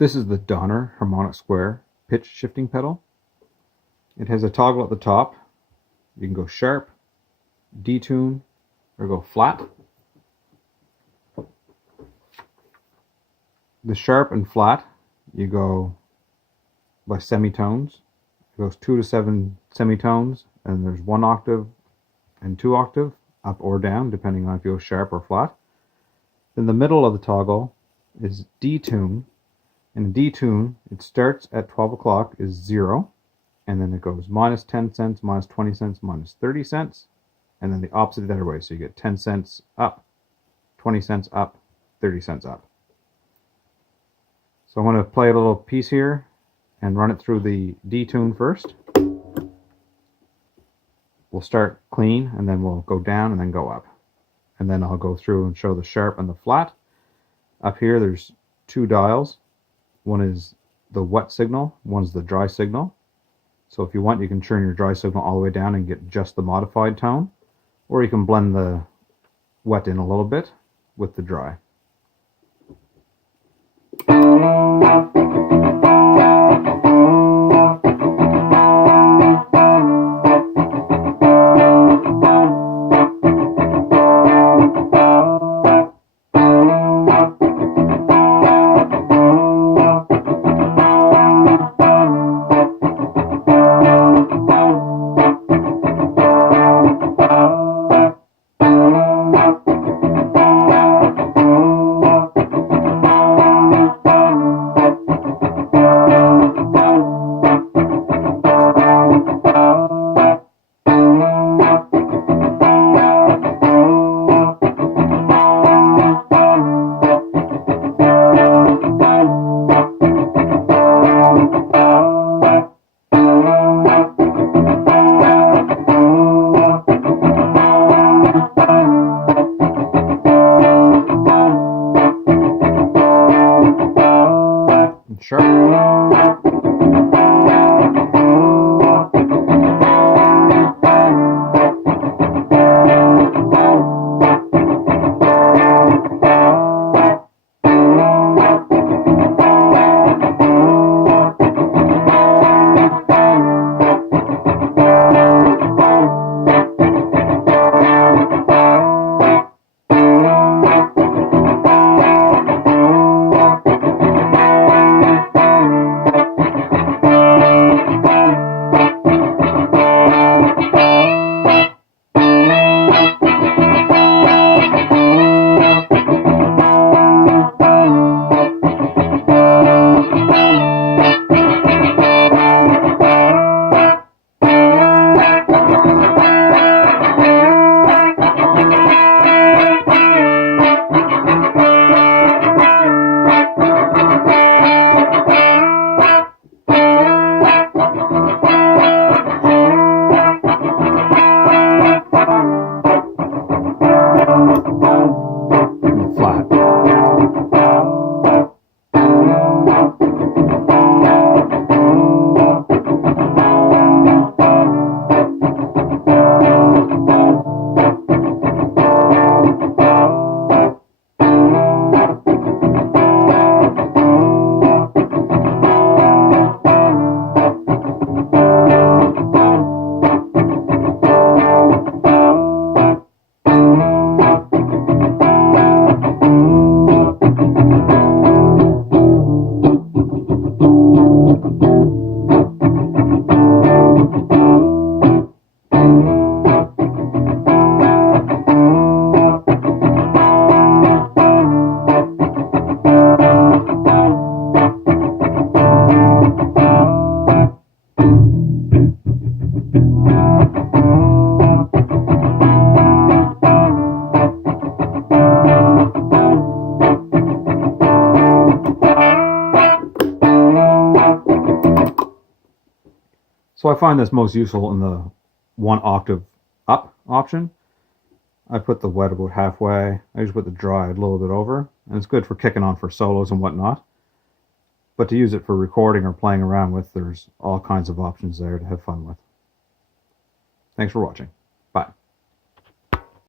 This is the Donner Harmonic Square pitch shifting pedal. It has a toggle at the top. You can go sharp, detune, or go flat. The sharp and flat, you go by semitones. It goes 2 to 7 semitones, and there's 1 octave and 2 octave, up or down, depending on if you go sharp or flat. Then the middle of the toggle is detune. And detune, it starts at 12 o'clock is 0, and then it goes minus 10 cents, minus 20 cents, minus 30 cents, and then the opposite the other way. So you get 10 cents up, 20 cents up, 30 cents up. So I'm going to play a little piece here and run it through the detune first. We'll start clean, and then we'll go down and then go up. And then I'll go through and show the sharp and the flat. Up here there's 2 dials. One is the wet signal, one's the dry signal. So if you want, you can turn your dry signal all the way down and get just the modified tone. Or you can blend the wet in a little bit with the dry. Sharp. So I find this most useful in the 1 octave up option. I put the wet about halfway. I usually put the dry a little bit over. And it's good for kicking on for solos and whatnot. But to use it for recording or playing around with, there's all kinds of options there to have fun with. Thanks for watching.